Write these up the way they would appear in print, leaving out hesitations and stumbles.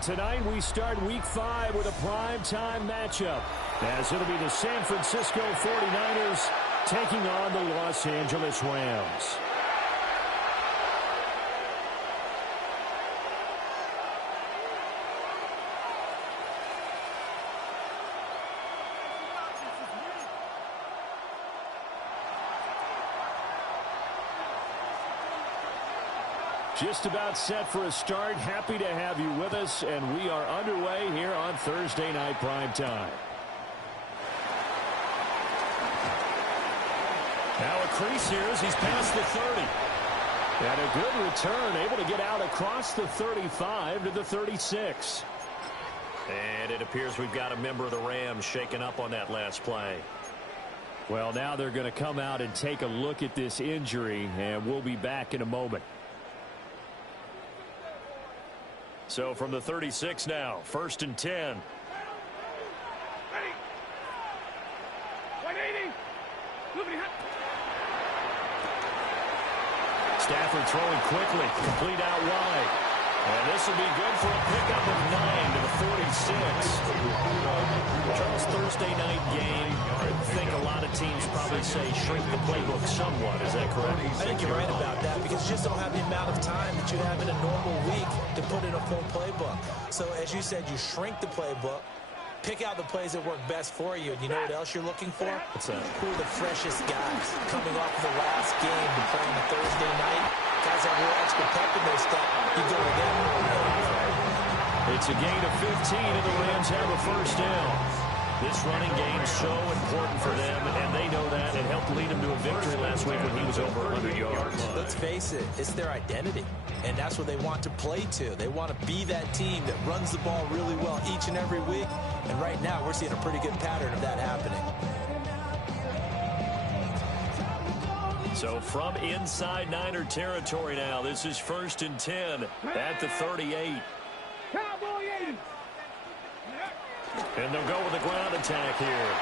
Tonight we start Week 5 with a primetime matchup, as it'll be the San Francisco 49ers taking on the Los Angeles Rams. Just about set for a start. Happy to have you with us, and we are underway here on Thursday Night Primetime. Now a crease here as he's past the 30. And a good return, able to get out across the 35 to the 36. And it appears we've got a member of the Rams shaken up on that last play. Well, now they're going to come out and take a look at this injury, and we'll be back in a moment. So from the 36 now, 1st and 10. Ready. 180. Moving ahead. Stafford throwing quickly, complete out wide. And this will be good for a pickup of 9 to the 46. Charles, Thursday night game. I think a lot of teams probably say shrink the playbook somewhat. Is that correct? I think you're right about that because you just don't have the amount of time that you'd have in a normal week to put in a full playbook. So as you said, you shrink the playbook, pick out the plays that work best for you. And you know what else you're looking for? What's that? Who are the freshest guys coming off the last game to play on a Thursday night? Guys have a little extra pep in their step. You go to them. It's a gain of 15, and the Rams have a first down. This running game so important for them, and they know that. It helped lead them to a victory last week when he was over 100 yards. Let's face it, it's their identity, and that's what they want to play to. They want to be that team that runs the ball really well each and every week, and right now we're seeing a pretty good pattern of that happening. So from inside Niner territory now, this is 1st and 10 at the 38. Cowboy 80. And they'll go with a ground attack here.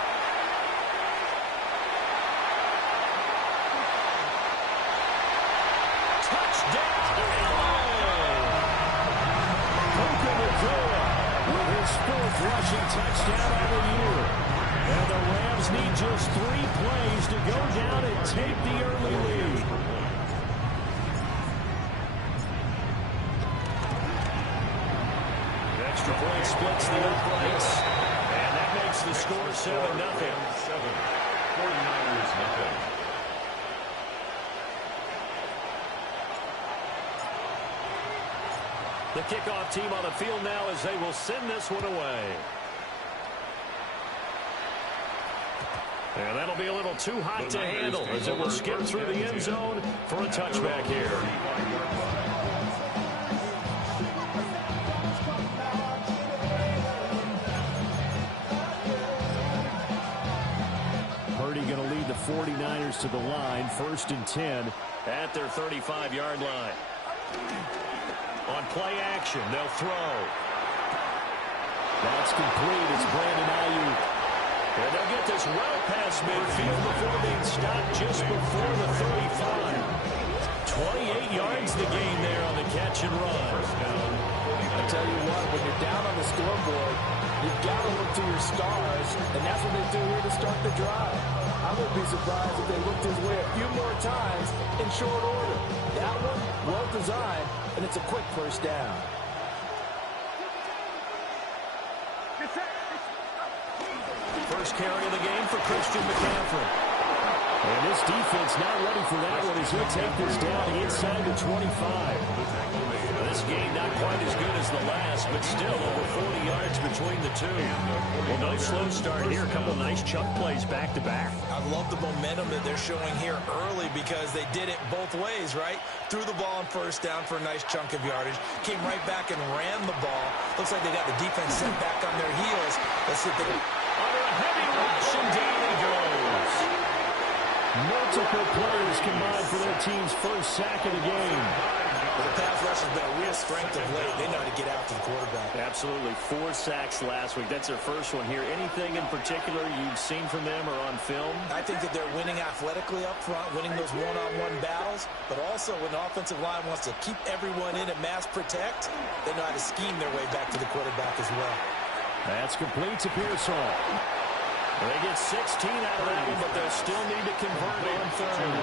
Touchdown, LA! Puka Nacua with his 4th rushing touchdown of the year. And the Rams need just 3 plays to go down and take the early lead. Extra point splits the uprights. And that makes the score 7-0. 49ers nothing. The kickoff team on the field now as they will send this one away. And that'll be a little too hot to handle as it will skip through the end zone for a touchback here. Purdy going to lead the 49ers to the line, 1st and 10 at their 35-yard line. On play action, they'll throw. That's complete. It's Brandon Ayuk. And they'll get this well past midfield before being stopped just before the 35. 28 yards to gain there on the catch and run. I tell you what, when you're down on the scoreboard, you've got to look to your stars, and that's what they do here to start the drive. I wouldn't be surprised if they looked his way a few more times in short order. That one, well designed, and it's a quick first down. First carry of the game for Christian McCaffrey. And this defense not ready for that one as he'll take this down inside the 25. This game not quite as good as the last, but still over 40 yards between the two. Well, no slow start here. A couple nice chunk plays back-to-back. I love the momentum that they're showing here early because they did it both ways, right? Threw the ball on first down for a nice chunk of yardage. Came right back and ran the ball. Looks like they got the defense set back on their heels. Let's see if they can... Under a heavy rush, and down he goes. Multiple players combined for their team's first sack of the game. Well, the pass rush has been a real strength of late. They know how to get after the quarterback. Absolutely. 4 sacks last week. That's their first one here. Anything in particular you've seen from them or on film? I think that they're winning athletically up front, winning those one-on-one battles, but also when the offensive line wants to keep everyone in and mass protect, they know how to scheme their way back to the quarterback as well. That's complete to Pearsall. They get 16 out of that one, but they'll still need to convert on third.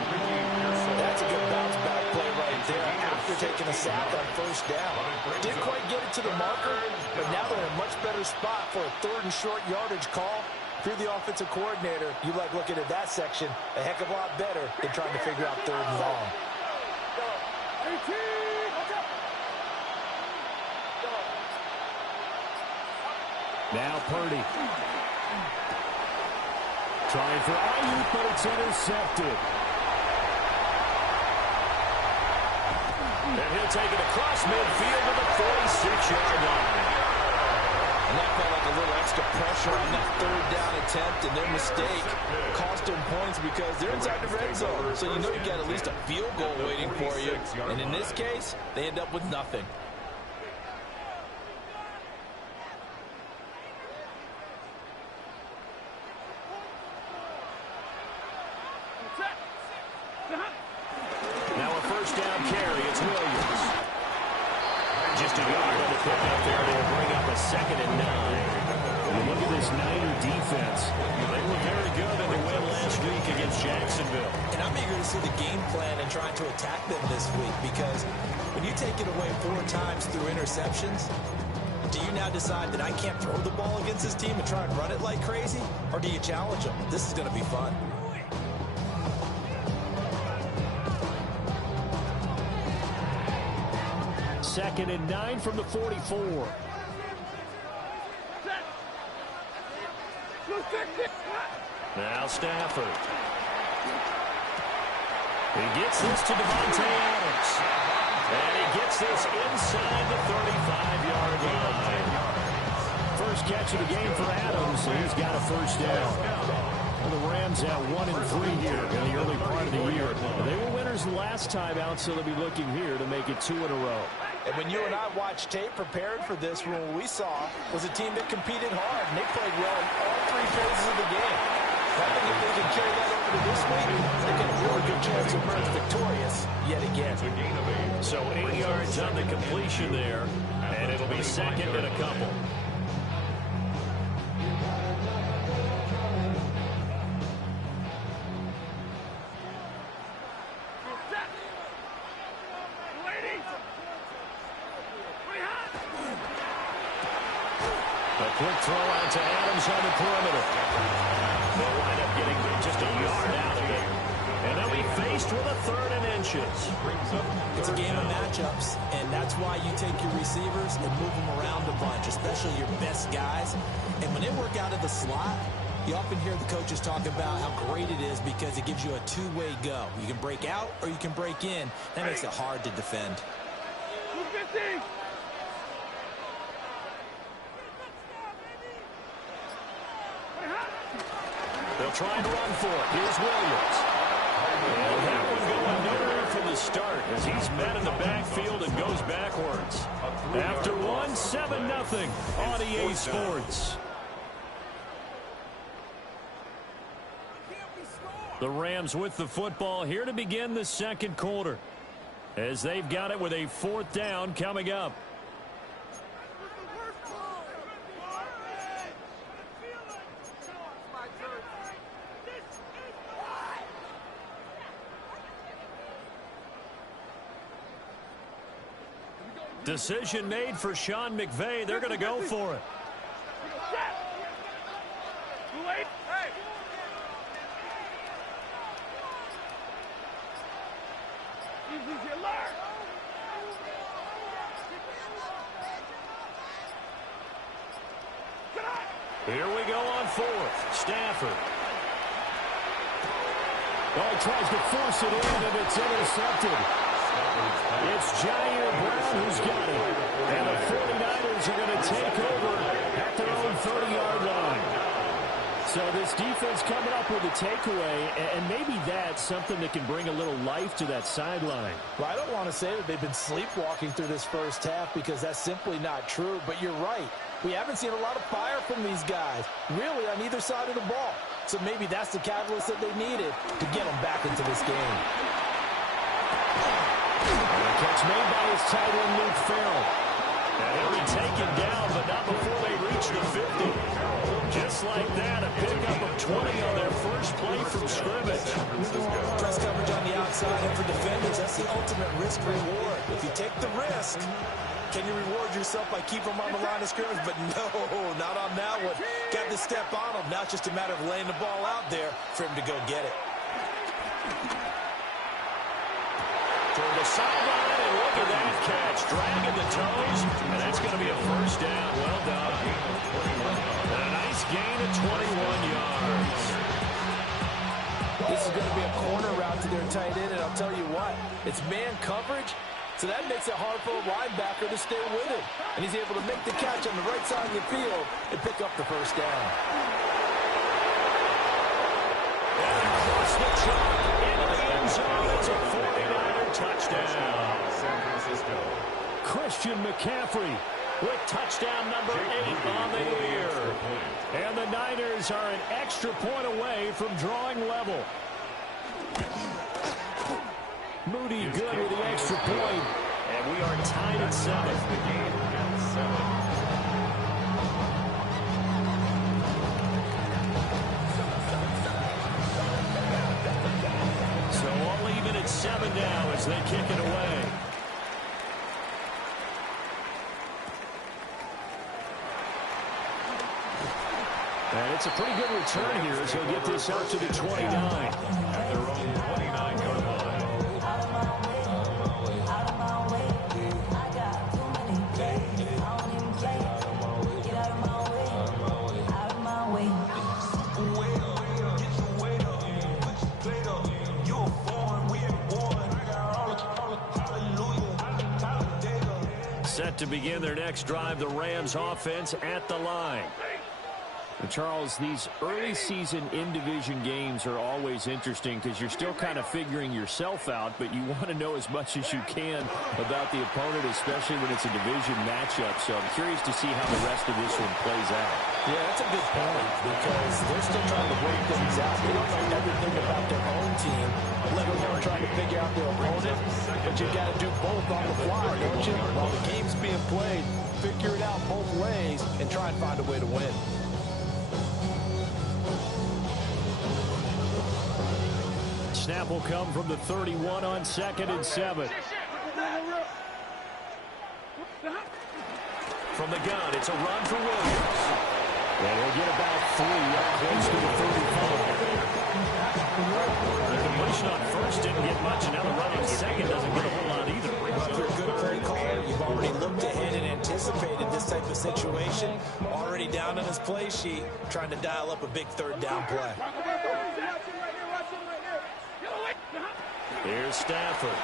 That's a good bounce back play right there after taking a sack on first down. Didn't quite get it to the marker, but now they're in a much better spot for a third and short yardage call. If you're the offensive coordinator, you like looking at that section a heck of a lot better than trying to figure out third and long. Now Purdy. Trying for Ayuk, but it's intercepted. And he'll take it across midfield to the 46-yard line. And that felt like a little extra pressure on that third down attempt, and their mistake cost them points because they're inside the red zone. So you know you got at least a field goal waiting for you. And in this case, they end up with nothing. Now a first down carry. It's Williams. Just a yard on the pickup there. They'll bring up a 2nd and 9. Look at this Niner defense. They were very good in the win last week against Jacksonville. And I'm eager to see the game plan and trying to attack them this week because when you take it away 4 times through interceptions, do you now decide that I can't throw the ball against this team and try and run it like crazy? Or do you challenge them? This is going to be fun. Second and 9 from the 44. Now Stafford. He gets this to Devontae Adams. And he gets this inside the 35-yard line. First catch of the game for Adams, and he's got a first down. Well, the Rams at 1-3 here in the early part of the year. They were winners last time out, so they'll be looking here to make it 2 in a row. And when you and I watched tape prepared for this, what we saw was a team that competed hard, and they played well in all 3 phases of the game. I think if they can carry that over to this week, they get a really good chance to emerge victorious yet again. So 8 yards on the completion there, and it'll be 2nd and a couple. A quick throw out to Adams on the perimeter. They'll wind up getting just a yard out of it. And they'll be faced with a 3rd and inches. It's a game of matchups, and that's why you take your receivers and move them around a bunch, especially your best guys. And when they work out of the slot, you often hear the coaches talk about how great it is because it gives you a 2-way go. You can break out or you can break in. That makes it hard to defend. They'll try and run for it. Here's Williams. And that one going nowhere from the start as he's met in the backfield and goes backwards. After 1, 7-0 on EA Sports. The Rams with the football here to begin the 2nd quarter as they've got it with a 4th down coming up. Decision made for Sean McVay. They're going to go for it. Here we go on 4th. Stafford. Oh, he tries to force it in, and it's intercepted. It's Jair Brown who's got it. And the 49ers are going to take over at their own 30-yard line. So this defense coming up with a takeaway, and maybe that's something that can bring a little life to that sideline. Well, I don't want to say that they've been sleepwalking through this first half because that's simply not true, but you're right. We haven't seen a lot of fire from these guys, really on either side of the ball. So maybe that's the catalyst that they needed to get them back into this game. And a catch made by his tight end, Luke Farrell. And he'll be taken down, but not before they reach the 50. Just like that, a pickup of 20 on their first play from scrimmage. Press coverage on the outside, and for defenders, that's the ultimate risk-reward. If you take the risk, can you reward yourself by keeping them on the line of scrimmage? But no, not on that one. Got to step on them. Now it's just a matter of laying the ball out there for him to go get it. Toward the sideline, and look at that catch. Dragging the toes, and that's going to be a first down. Well done. And a nice gain of 21 yards. This is going to be a corner route to their tight end, and I'll tell you what, it's man coverage, so that makes it hard for a linebacker to stay with him. And he's able to make the catch on the right side of the field and pick up the first down. And across the chalk into the end zone. It's a 49er touchdown. San Francisco. Christian McCaffrey with touchdown number 8 on the year. And the Niners are an extra point away from drawing level. Moody good with the extra point. And we are tied at 7. The game at 7. So all even at 7 now as they kick it away. And it's a pretty good return here as he'll get this out to the 29. At their own 29-yard line. Set to begin their next drive, the Rams offense at the line. And Charles, these early season in-division games are always interesting because you're still kind of figuring yourself out, but you want to know as much as you can about the opponent, especially when it's a division matchup. So I'm curious to see how the rest of this one plays out. Yeah, that's a good point because they're still trying to work things out. They don't know everything about their own team, let alone trying to figure out their opponent. But you've got to do both on the fly, don't you? While the game's being played, figure it out both ways and try and find a way to win. Snap will come from the 31 on 2nd and 7. From the gun, it's a run for Williams. And he'll get about 3 up close to the 35. The completion on first didn't get much, and now the run on second doesn't get a whole lot either. Well, if you're a good play caller, you've already looked ahead and anticipated this type of situation. Already down on his play sheet, trying to dial up a big third down play. Here's Stafford.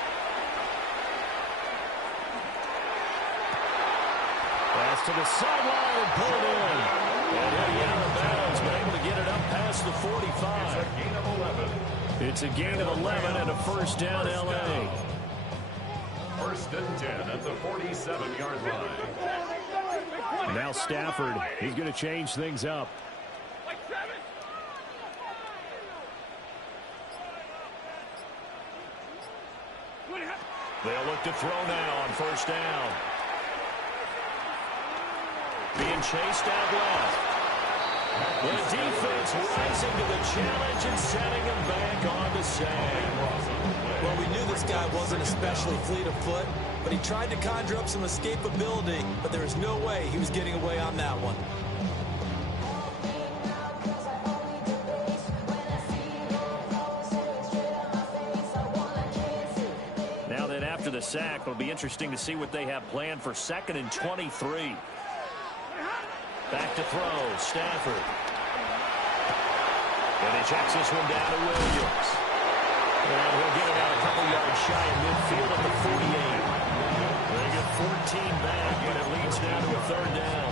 Pass to the sideline and pulled in. And he'll get out of bounds, but able to get it up past the 45. It's a gain of 11 and a first down, L.A. First and 10 at the 47-yard line. Now Stafford, he's going to change things up. They'll look to throw now on first down. Being chased out left. The defense rising to the challenge and setting him back on the sand. Well, we knew this guy wasn't especially fleet of foot, but he tried to conjure up some escapability, but there was no way he was getting away on that one. After the sack, it'll be interesting to see what they have planned for 2nd and 23. Back to throw, Stafford. And he checks this one down to Williams. And he'll get it out a couple yards shy of midfield at the 48. They get 14 back, but it leads now to a third down.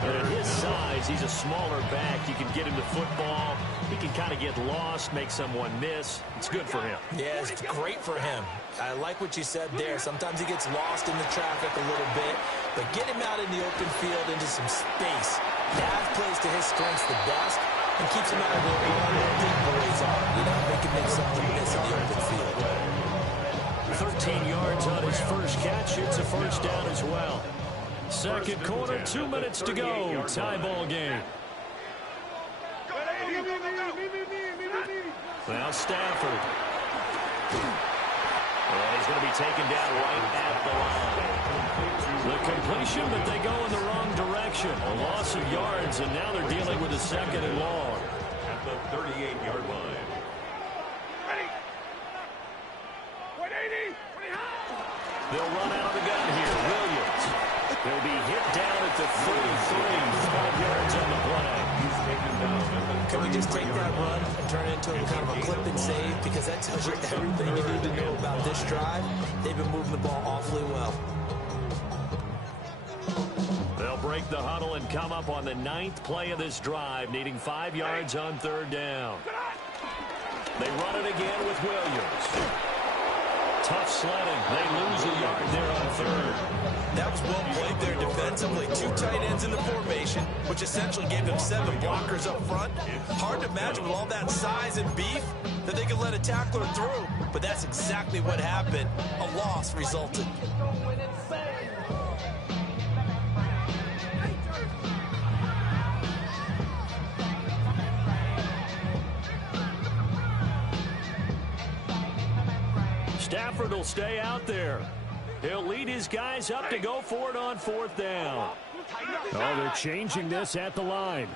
And at his size, He's a smaller back. You can get him the football. He can kind of get lost, make someone miss. It's good for him. Yeah, it's great for him. I like what you said there. Sometimes he gets lost in the traffic a little bit, but get him out in the open field into some space. That plays to his strengths the best and keeps him out of there where the big boys are. You know, they can make someone miss in the open field. 13 yards on his first catch. It's a first down as well. Second quarter, 2 minutes to go. Tie ball game. Now Stafford. And he's going to be taken down right at the line. The completion, but they go in the wrong direction. A loss of yards, and now they're dealing with a second and long. At the 38-yard line. They'll run out of the gun here. Williams. They'll be hit down at the 33. 5 yards on the play. He's taken down. Can we just take that run and turn it into a kind of a clip and save? Because that tells you everything you need to know about this drive. They've been moving the ball awfully well. They'll break the huddle and come up on the 9th play of this drive, needing 5 yards on third down. They run it again with Williams. Tough sledding. They lose a yard there on third. That was well played there defensively. 2 tight ends in the formation, which essentially gave them 7 blockers up front. Hard to imagine with all that size and beef that they could let a tackler through. But that's exactly what happened. A loss resulted. Stafford will stay out there. He'll lead his guys up to go for it on 4th down. Oh, they're changing this at the line.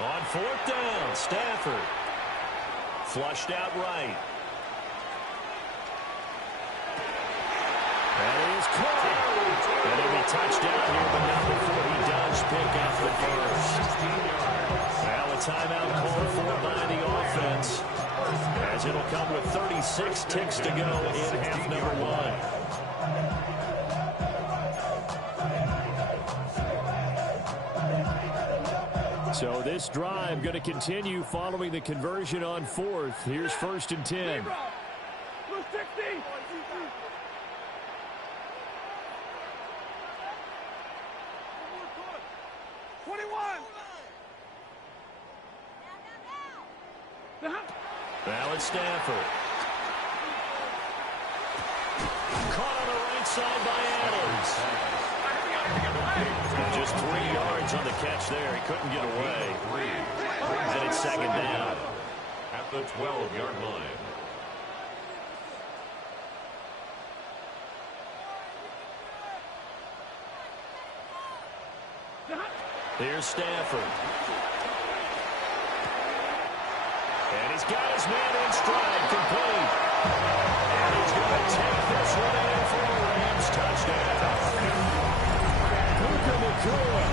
On 4th down, Stafford. Flushed out right. That is caught. And it'll be touchdown here, but not before he does pick up the first. Well, a timeout called for by the offense, as it'll come with 36 ticks to go in half number 1. So this drive going to continue following the conversion on 4th. Here's 1st and 10. Now it's Stafford. Caught on the right side by Adams. Just 3 yards on the catch there. He couldn't get away. And it's 2nd down. At the 12-yard line. Here's Stafford. And he's got his man in stride, complete. And he's going to take this one in for the Rams touchdown. Puka Nacua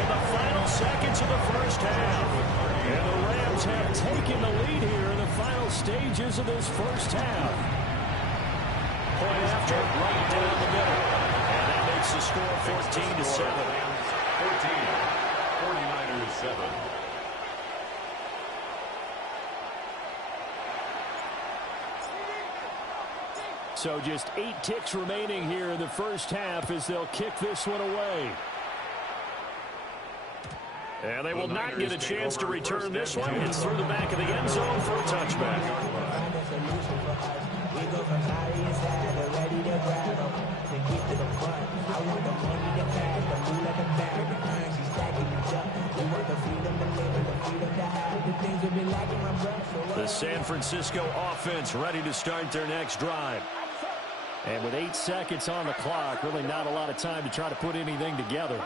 in the final seconds of the first half. And the Rams have taken the lead here in the final stages of this first half. Point after, right down the middle. And that makes the score 14-7. 14. 49ers 7. So just 8 ticks remaining here in the first half as they'll kick this one away. And they will not get a chance to return this one. It's through the back of the end zone for a touchback. The San Francisco offense ready to start their next drive. And with 8 seconds on the clock, really not a lot of time to try to put anything together.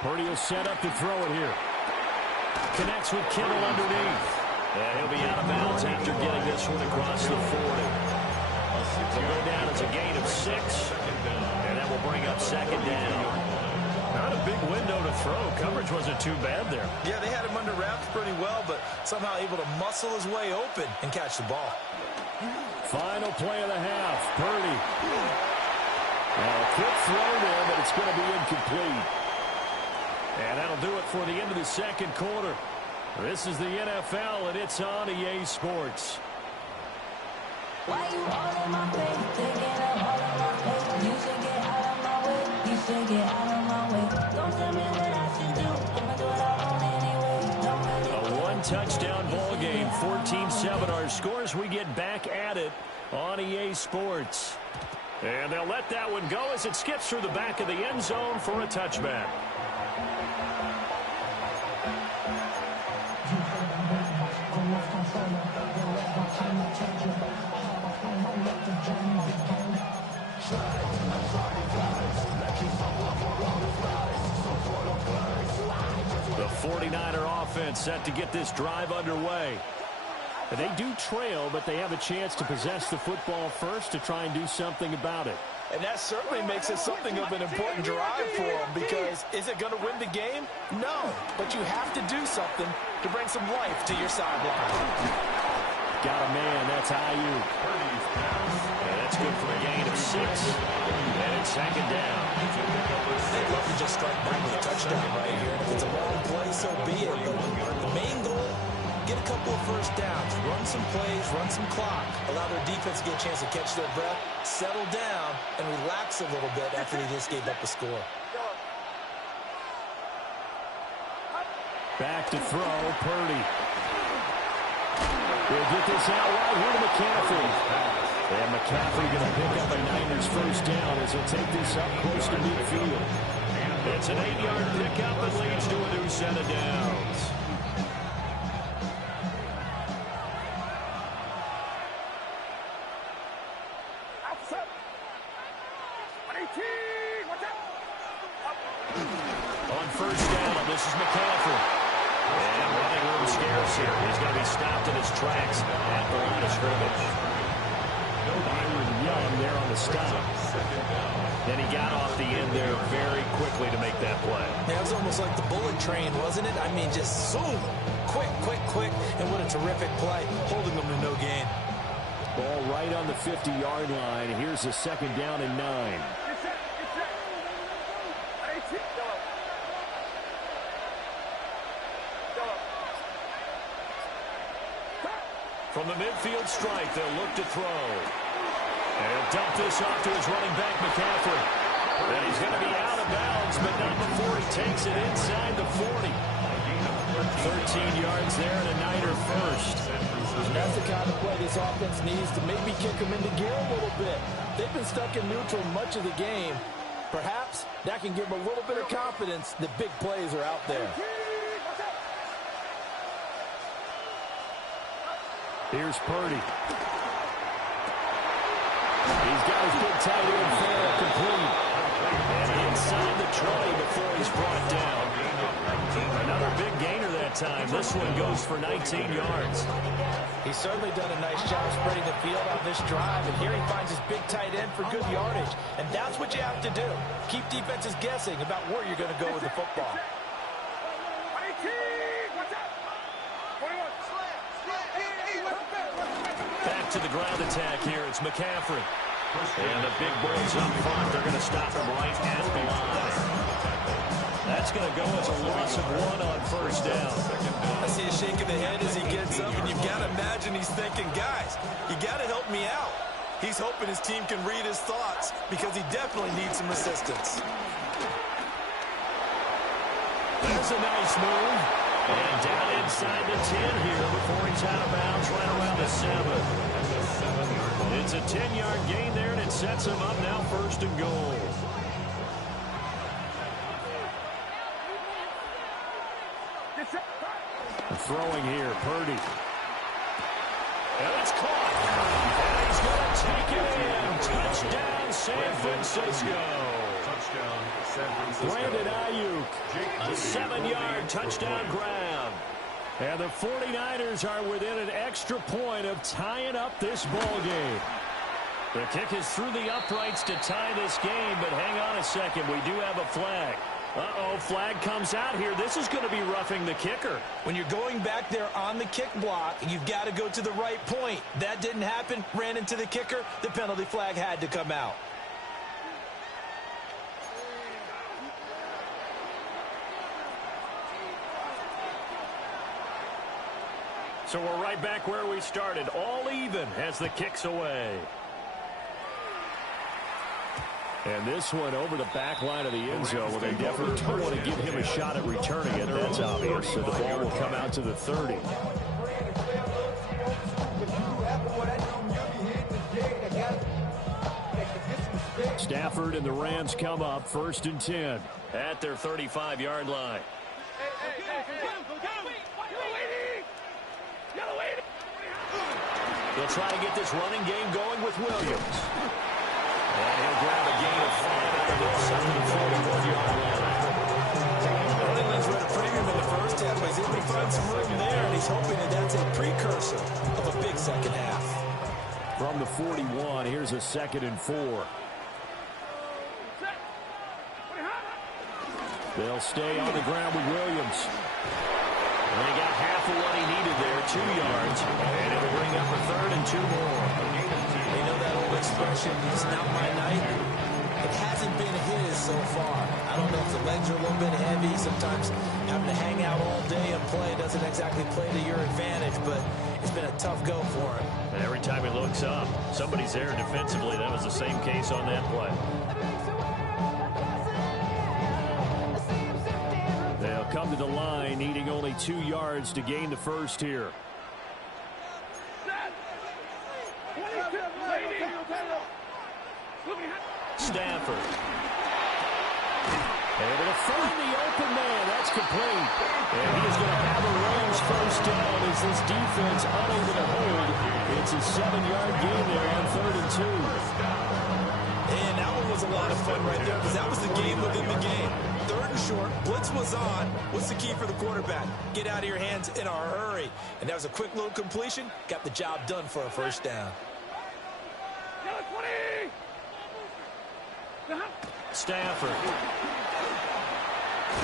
Purdy will set up to throw it here. Connects with Kittle underneath. And he'll be out of bounds after getting this one across the 40. Will go down as a gain of 6. And that will bring up 2nd down. Not a big window to throw. Coverage wasn't too bad there. Yeah, they had him under wraps pretty well, but somehow able to muscle his way open and catch the ball. Final play of the half. Purdy. Oh, going to be incomplete. And that'll do it for the end of the second quarter. This is the NFL, and it's on EA Sports. Why you all in my face, taking up all of my space? You should get out of my way, you should get out of my way. Don't tell me what I should do, I'ma do what I want anyway. A one-touchdown ball game, 14-7 our scores. We get back at it on EA Sports. And they'll let that one go as it skips through the back of the end zone for a touchback. The 49er offense set to get this drive underway. They do trail, but they have a chance to possess the football first to try and do something about it. And that certainly makes it something of an important drive for them, because is it going to win the game? No, but you have to do something to bring some life to your sideline. Got a man, that's Ayuk. And that's good for a gain of 6. And it's second down. They'd love to just strike back with a touchdown right here. And if it's a long play, so be it. But the main goal, get a couple of first downs, run some plays, run some clock, allow their defense to get a chance to catch their breath, settle down, and relax a little bit after they just gave up a score. Back to throw, Purdy. We'll get this out right here to McCaffrey. And McCaffrey going to pick up a Niners first down as he'll take this up close to midfield. It's an 8-yard pickup and leads to a new set of downs. On first down, this is McCaffrey. And running room scarce here. He's going to be stopped in his tracks at the line of scrimmage. Byron Young there on the stop. Then he got off the end there very quickly to make that play. Yeah, it was almost like the bullet train, wasn't it? I mean, just zoom. Quick, quick, quick. And what a terrific play, holding them to no gain. Ball right on the 50-yard line. Here's a second down and 9. From the midfield stripe, they'll look to throw. And dump this off to his running back, McCaffrey. And he's going to be out of bounds, but not before he takes it inside the 40. 13 yards there and a Niner first. And that's the kind of play this offense needs to maybe kick them into gear a little bit. They've been stuck in neutral much of the game. Perhaps that can give them a little bit of confidence that big plays are out there. Here's Purdy. He's got his big tight end fair complete. And inside the 20 before he's brought down. Another big gainer that time. This one goes for 19 yards. He's certainly done a nice job spreading the field on this drive. And here he finds his big tight end for good yardage. And that's what you have to do. Keep defenses guessing about where you're going to go with the football. Back to the ground attack here. It's McCaffrey. And the big boys up front, they're going to stop him right at the line. That's going to go as a loss of 1 on first down. I see a shake of the head as he gets up, and you've got to imagine he's thinking, guys, you got to help me out. He's hoping his team can read his thoughts because he definitely needs some assistance. There's a nice move. And down inside the 10 here before he's out of bounds right around the 7. It's a 10-yard gain there, and it sets him up now first and goal. Throwing here, Purdy. And it's caught. And he's going to take it in. Touchdown, San Francisco. Touchdown, San Francisco. Brandon Ayuk, a 7-yard touchdown grab. And the 49ers are within an extra point of tying up this ball game. The kick is through the uprights to tie this game, but hang on a second. We do have a flag. Uh-oh, flag comes out here. This is going to be roughing the kicker. When you're going back there on the kick block, you've got to go to the right point. That didn't happen. Ran into the kicker. The penalty flag had to come out. So we're right back where we started. All even as the kick's away. And this one over the back line of the end zone. Well, they definitely don't want to give him a shot at returning it. That's obvious. So the ball will come out to the 30. Stafford and the Rams come up 1st and 10 at their 35-yard line. They'll try to get this running game going with Williams. And he'll grab a gain of 5 out of this up to the 41-yard line. New England's read a premium in the first half, but he's able to find some room there, and he's hoping that that's a precursor of a big second half. From the 41, here's a 2nd and 4. They'll stay on the ground with Williams. And he got half of what he needed there, 2 yards. And it'll bring up a 3rd and 2 more. You know that old expression, it's not my night. It hasn't been his so far. I don't know if the legs are a little bit heavy. Sometimes having to hang out all day and play doesn't exactly play to your advantage, but it's been a tough go for him. And every time he looks up, somebody's there defensively. That was the same case on that play. They'll come to the line, needing only 2 yards to gain the first here. Stafford. Able to find the open man. That's complete. And he's going to have a Rams first down as this defense unable to hold. It's a 7-yard gain there on 3rd and 2. And that one was a lot of fun right there because that was the game within the game. 3rd and short, blitz was on. What's the key for the quarterback? Get out of your hands in a hurry. And that was a quick little completion. Got the job done for a first down. Stafford.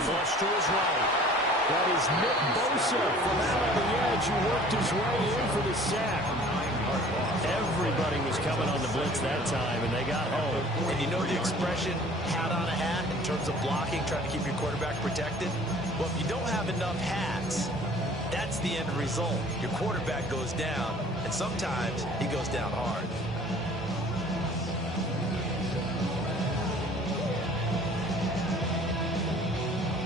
Flush to his right. That is Nick Bosa from out on the edge who worked his way in for the sack. Everybody was coming on the blitz that time, and they got home. And you know the expression, hat on a hat, in terms of blocking, trying to keep your quarterback protected? Well, if you don't have enough hats, that's the end result. Your quarterback goes down, and sometimes he goes down hard.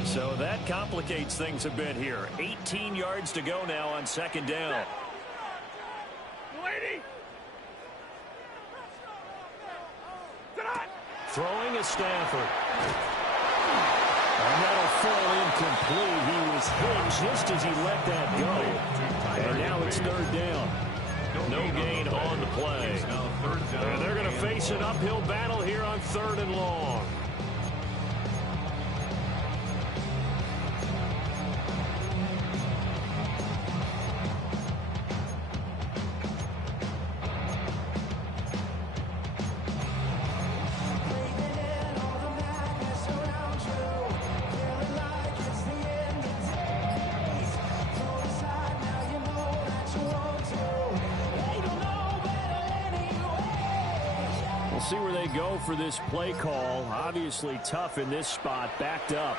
So that complicates things a bit here. 18 yards to go now on 2nd down. Throwing is Stafford. And that'll fall incomplete. He was hit just as he let that go. And now it's 3rd down. No gain on the play. And they're going to face an uphill battle here on 3rd and long. See where they go for this play call. Obviously tough in this spot, backed up.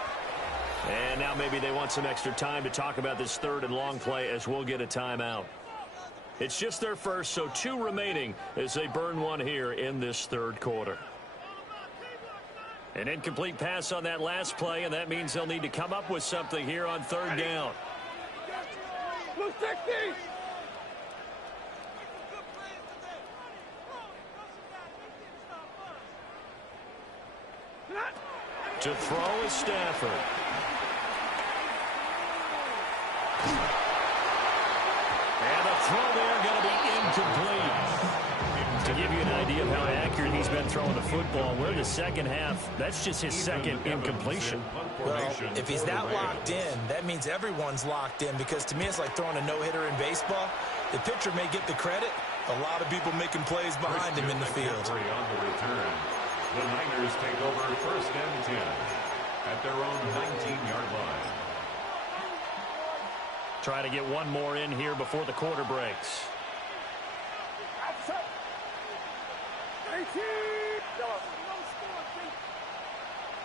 And now maybe they want some extra time to talk about this 3rd and long play as we'll get a timeout. It's just their first, so 2 remaining as they burn one here in this 3rd quarter. An incomplete pass on that last play, and that means they'll need to come up with something here on 3rd down. Blue 60! To throw is Stafford. And the throw there going to be incomplete. To give you an idea of how accurate he's been throwing the football, we're in the 2nd half. That's just his 2nd incompletion. Well, if he's that locked in, that means everyone's locked in, because to me it's like throwing a no-hitter in baseball. The pitcher may get the credit. A lot of people making plays behind him in the field. On the return. The Niners take over 1st and 10 at their own 19-yard line. Try to get one more in here before the quarter breaks.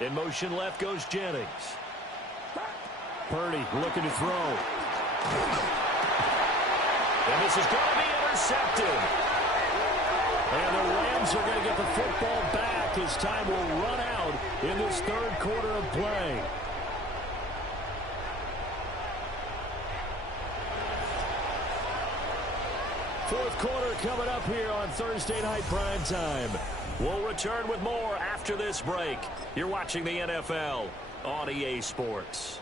In motion left goes Jennings. Purdy looking to throw. And this is going to be intercepted. And the Rams are going to get the football back as time will run out in this third quarter of play. Fourth quarter coming up here on Thursday Night Prime Time. We'll return with more after this break. You're watching the NFL on EA Sports.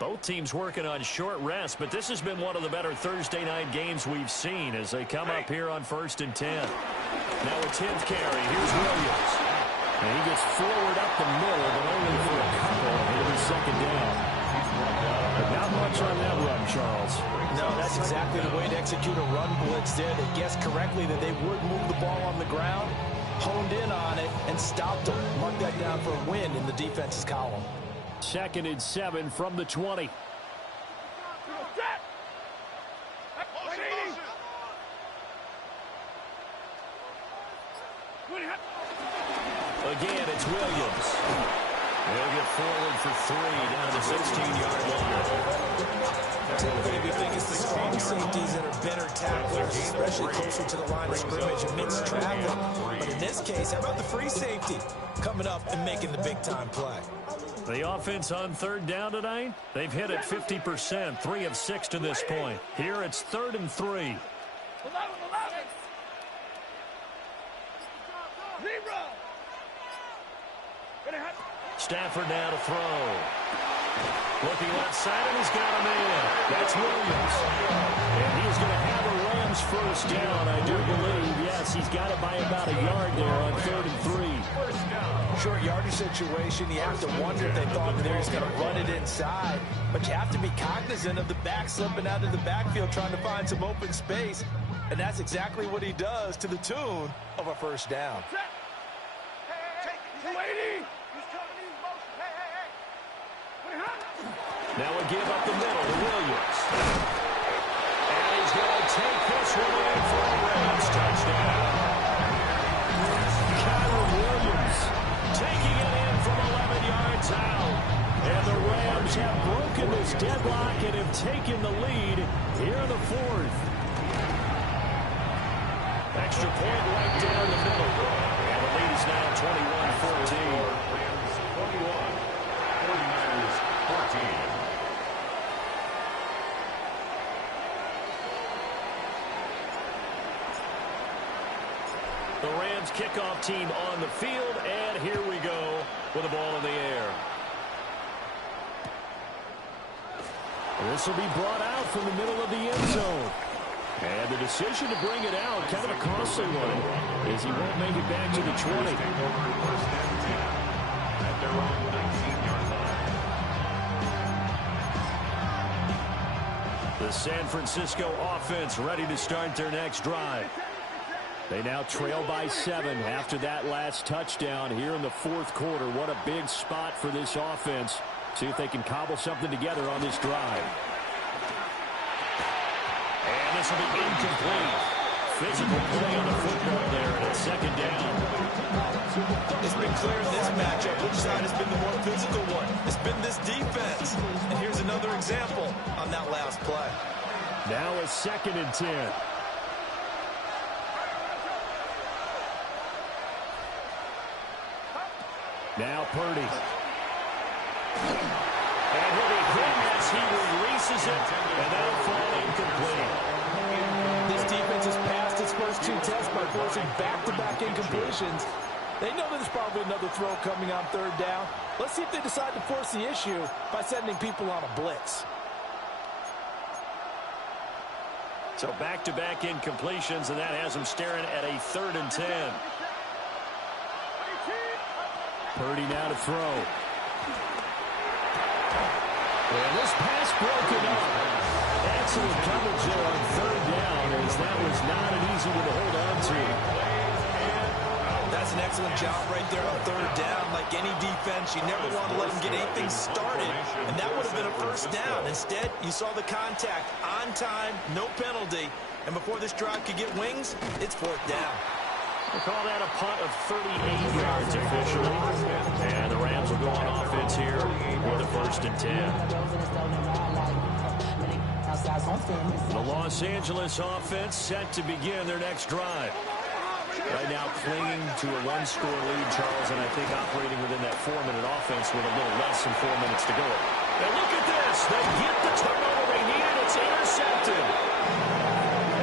Both teams working on short rest, but this has been one of the better Thursday night games we've seen as they come up here on 1st and 10. Now a 10th carry. Here's Williams. And he gets forward up the middle, but only for a couple. It'll be second down. But not much on that run, Charles. No, that's exactly the way to execute a run blitz there. They guessed correctly that they would move the ball on the ground, honed in on it, and stopped them. Mark that down for a win in the defense's column. 2nd and 7 from the 20. Again, it's Williams. They'll get forward for 3 down to the 16-yard line. Typically, we think it's the strong safeties that are better tacklers, especially closer to the line of scrimmage amidst traffic. But in this case, how about the free safety coming up and making the big-time play? The offense on 3rd down tonight, they've hit it 50%, 3 of 6 to this point. Here it's 3rd and 3. Stafford now to throw. Looking left side, and he's got a man. That's Williams. And he's going to have a Rams first down, I do believe. Yes, he's got it by about a yard there on 3rd and 3. Short yardage situation, you have to wonder if they thought that they're just going to run it inside. But you have to be cognizant of the back slipping out of the backfield trying to find some open space. And that's exactly what he does to the tune of a first down. Now a give up the middle to Williams. And he's going to take this one in for a Rams touchdown. Kyren Williams taking it in from 11 yards out. And the Rams have broken this deadlock and have taken the lead here in the 4th. Extra point right down the middle. And the lead is now 21-14. Rams 21, 49ers 14. The Rams kickoff team on the field, and here we go with the ball in the air. This will be brought out from the middle of the end zone. And the decision to bring it out, kind of a costly one, as he won't make it back to the 20. First and 10 at their own 19-yard line. The San Francisco offense ready to start their next drive. They now trail by 7 after that last touchdown here in the 4th quarter. What a big spot for this offense. See if they can cobble something together on this drive. And this will be incomplete. Physical play on the football there, and it's 2nd down. It's been clear in this matchup which side has been the more physical one. It's been this defense. And here's another example on that last play. Now a 2nd and 10. Now Purdy. And he'll be hit as he releases it, and that'll fall incomplete. This defense has passed its first 2 tests by forcing back-to-back incompletions. They know there's probably another throw coming on 3rd down. Let's see if they decide to force the issue by sending people on a blitz. So back-to-back incompletions, and that has them staring at a 3rd and 10. Purdy now to throw. And this pass broken up. Excellent coverage there on 3rd down, as that was not an easy one to hold on to. That's an excellent job right there on 3rd down. Like any defense, you never want to let them get anything started, and that would have been a first down. Instead, you saw the contact on time, no penalty, and before this drive could get wings, it's 4th down. We'll call that a punt of 38 yards officially. And the Rams will go on offense here with a 1st and 10. The Los Angeles offense set to begin their next drive. Right now clinging to a 1-score lead, Charles, and I think operating within that 4-minute offense with a little less than 4 minutes to go. And look at this. They get the turnover they needed. It's intercepted.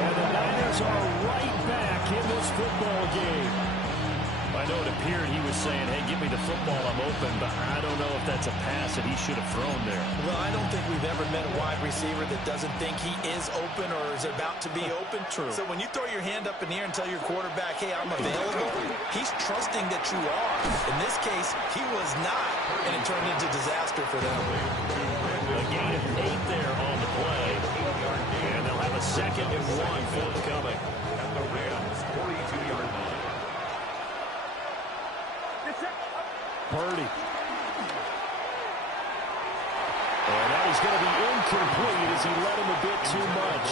And the Niners are right back in this football game. I know it appeared he was saying, hey, give me the football, I'm open, but I don't know if that's a pass that he should have thrown there. Well, I don't think we've ever met a wide receiver that doesn't think he is open or is about to be open. True. So when you throw your hand up in the air and tell your quarterback, hey, I'm available, he's trusting that you are. In this case, he was not, and it turned into disaster for them. A gain of 8 there on the play, and they'll have a 2nd and 1 forthcoming. At the Rams' 42-yard line. Purdy. And that is going to be incomplete as he let him a bit too much.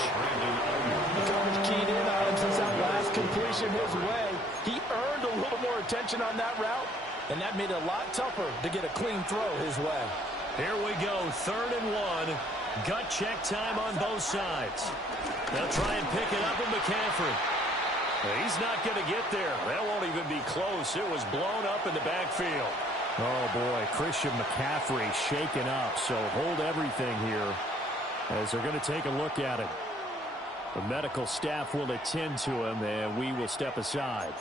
Coverage keyed in on him since that last completion his way. He earned a little more attention on that route, and that made it a lot tougher to get a clean throw his way. Here we go, 3rd and 1. Gut check time on both sides. They'll try and pick it up with McCaffrey. He's not going to get there. That won't even be close. It was blown up in the backfield. Oh, boy, Christian McCaffrey shaken up, so hold everything here as they're going to take a look at it. The medical staff will attend to him, and we will step aside.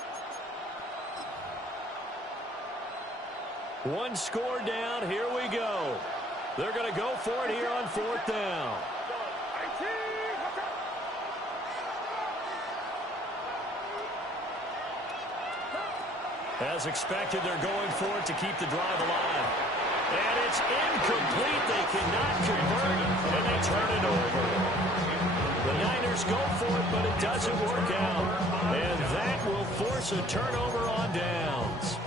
1 score down. Here we go. They're going to go for it here on 4th down. As expected, they're going for it to keep the drive alive. And it's incomplete. They cannot convert, and they turn it over. The Niners go for it, but it doesn't work out. And that will force a turnover on downs.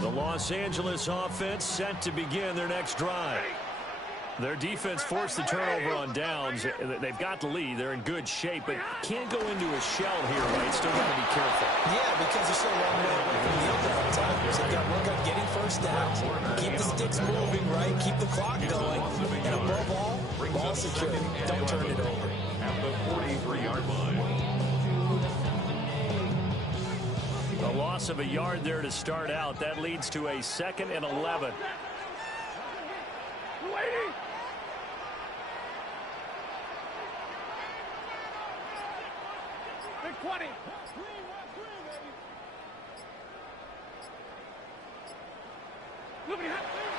The Los Angeles offense set to begin their next drive. Their defense forced the turnover on downs. They've got the lead. They're in good shape, but can't go into a shell here, right? Still got to be careful. Yeah, because they're so long way away from the other times. They've got to work on getting first downs, keep the sticks moving, right? Keep the clock going. And above all, ball security. Don't turn it over. At the 43-yard line. A loss of a yard there to start out. That leads to a 2nd and 11. Big 20.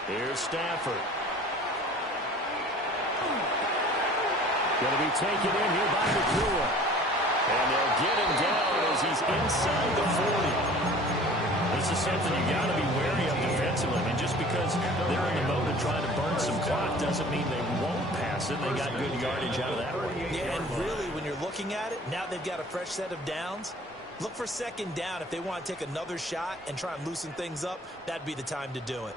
Here's Stafford. Going to be taken in here by Nakua. And they'll get him down as he's inside the 40. This is something you got to be wary of defensively. I mean, just because they're in the mode of trying to burn some clock doesn't mean they won't pass it. They got good yardage out of that one. Yeah, and really, when you're looking at it, now they've got a fresh set of downs. Look for 2nd down. If they want to take another shot and try and loosen things up, that'd be the time to do it.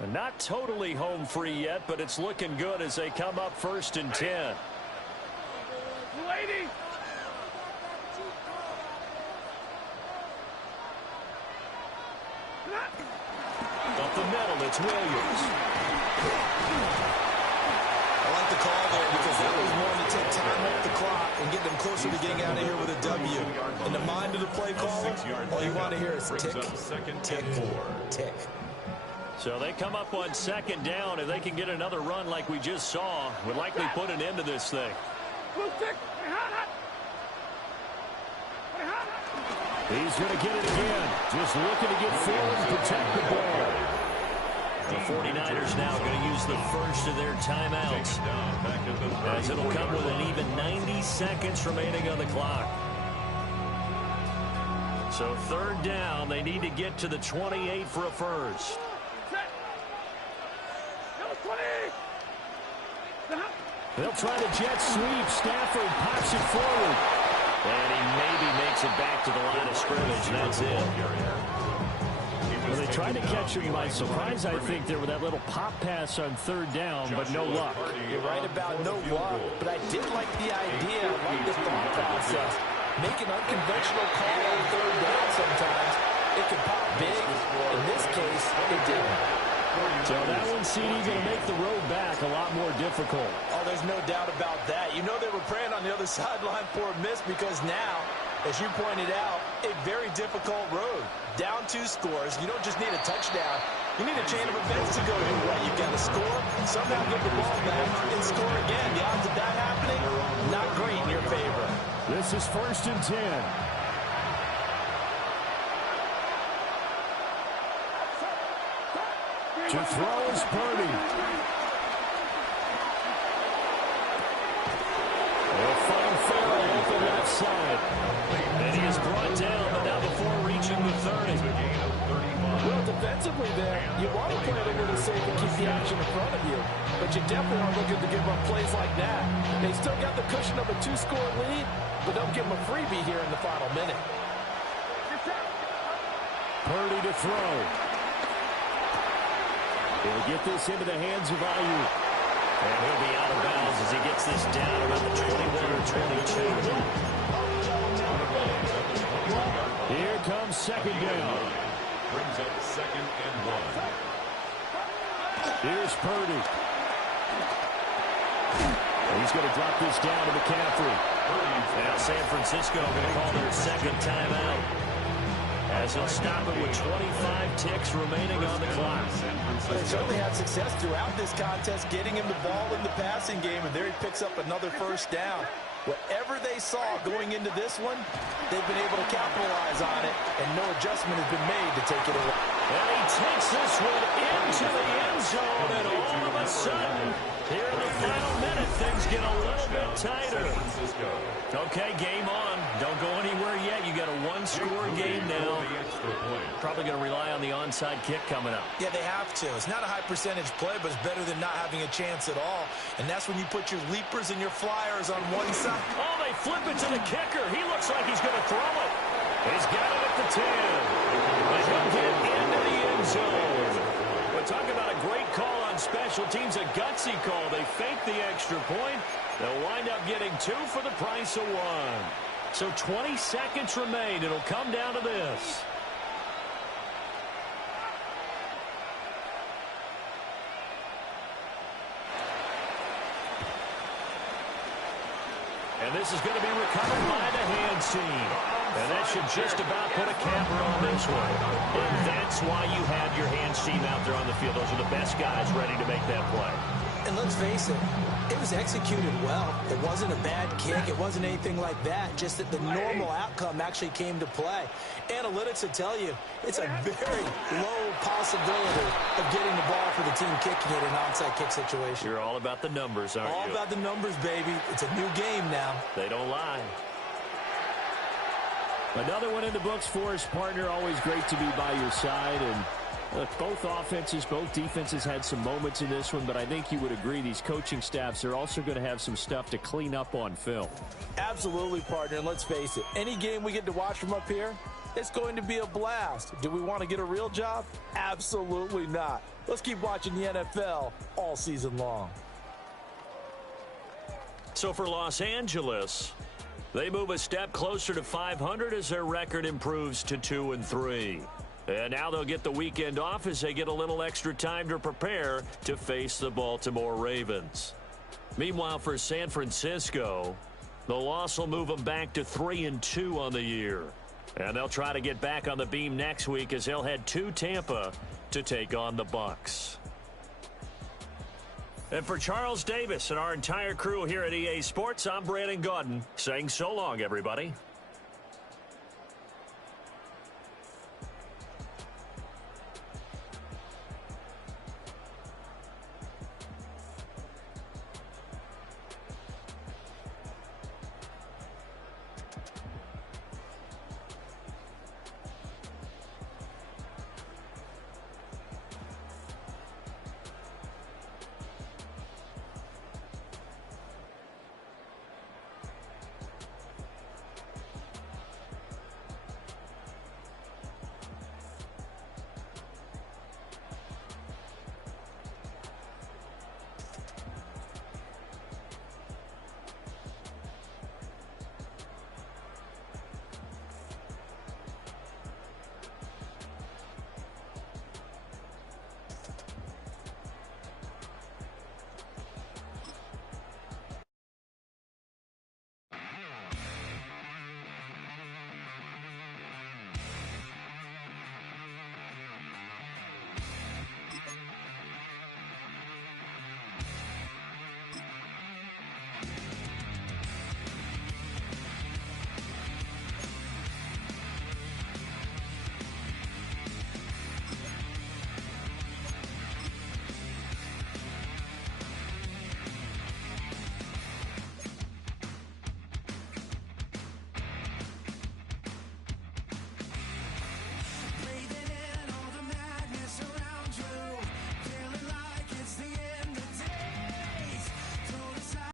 And not totally home free yet, but it's looking good as they come up 1st and 10. Lady. Up the middle, it's Williams. I like the call there because that was one to take time off the clock and get them closer to getting out of here with a W. In the mind of the play caller, all you want to hear is tick, tick, tick. So they come up on 2nd down. If they can get another run like we just saw, would likely put an end to this thing. He's going to get it again. Just looking to get forward and protect the ball. The 49ers now going to use the first of their timeouts, as it'll come with an even 90 seconds remaining on the clock. So 3rd down, they need to get to the 28 for a first. They'll try the jet sweep. Stafford pops it forward. And he maybe makes it back to the line of scrimmage. That's it. Well, they tried to catch him by surprise, I think, there with that little pop pass on third down, but no luck. You're right about no luck, but I did like the idea, I like the thought process. Make an unconventional call on third down sometimes. It can pop big. In this case, it didn't. So that one, CD, going to make the road back a lot more difficult. Oh, there's no doubt about that. You know they were praying on the other sideline for a miss because now, as you pointed out, a very difficult road. Down 2 scores. You don't just need a touchdown. You need a chain of events to go your way. You've got to score, somehow get the ball back, and score again. The odds of that happening, not great in your favor. This is 1st and 10. To throw is Purdy. They'll find Farrell open left side. And he is brought down, but now before reaching the 30. Well, defensively there, you want to play it a little safe and keep the action in front of you. But you definitely aren't looking to give up plays like that. They still got the cushion of a 2-score lead, but don't give them a freebie here in the final minute. Purdy to throw. He'll get this into the hands of Ayuk. And he'll be out of bounds as he gets this down around the 21 or 22. Here comes 2nd down. Brings up 2nd and 1. Here's Purdy. And he's going to drop this down to McCaffrey. Now San Francisco going to call their 2nd timeout, as he'll stop it with 25 ticks remaining on the clock. They certainly had success throughout this contest, getting him the ball in the passing game, and there he picks up another 1st down. Whatever they saw going into this one, they've been able to capitalize on it, and no adjustment has been made to take it away. And he takes this one into the end zone, and all of a sudden, here in the final minute, things get a little bit tighter. Okay, game on. Don't go anywhere yet. You got a 1-score game now. Probably going to rely on the onside kick coming up. Yeah, they have to. It's not a high percentage play, but it's better than not having a chance at all. And that's when you put your leapers and your flyers on one side. Oh, they flip it to the kicker. He looks like he's going to throw it. He's got it at the 10. And he'll get into the end zone. But talk about a great call on special teams, a gutsy call. They fake the extra point. They'll wind up getting 2 for the price of 1. So 20 seconds remain. It'll come down to this. And this is going to be recovered by the hands team. And that should just about put a capper on this one. And that's why you have your hands team out there on the field. Those are the best guys ready to make that play. And let's face it, it was executed well. It wasn't a bad kick. It wasn't anything like that. Just that the normal outcome actually came to play. Analytics will tell you it's a very low possibility of getting the ball for the team kicking it in an onside kick situation. You're all about the numbers, aren't you? All about the numbers, baby. It's a new game now. They don't lie. Another one in the books for his partner. Always great to be by your side. And look, both offenses, both defenses had some moments in this one, but I think you would agree these coaching staffs are also going to have some stuff to clean up on film. Absolutely, partner. And let's face it, any game we get to watch from up here, it's going to be a blast. Do we want to get a real job? Absolutely not. Let's keep watching the NFL all season long. So for Los Angeles, they move a step closer to 500 as their record improves to 2-3. And now they'll get the weekend off as they get a little extra time to prepare to face the Baltimore Ravens. Meanwhile, for San Francisco, the loss will move them back to 3-2 on the year. And they'll try to get back on the beam next week as they'll head to Tampa to take on the Bucs. And for Charles Davis and our entire crew here at EA Sports, I'm Brandon Gaudin saying so long, everybody.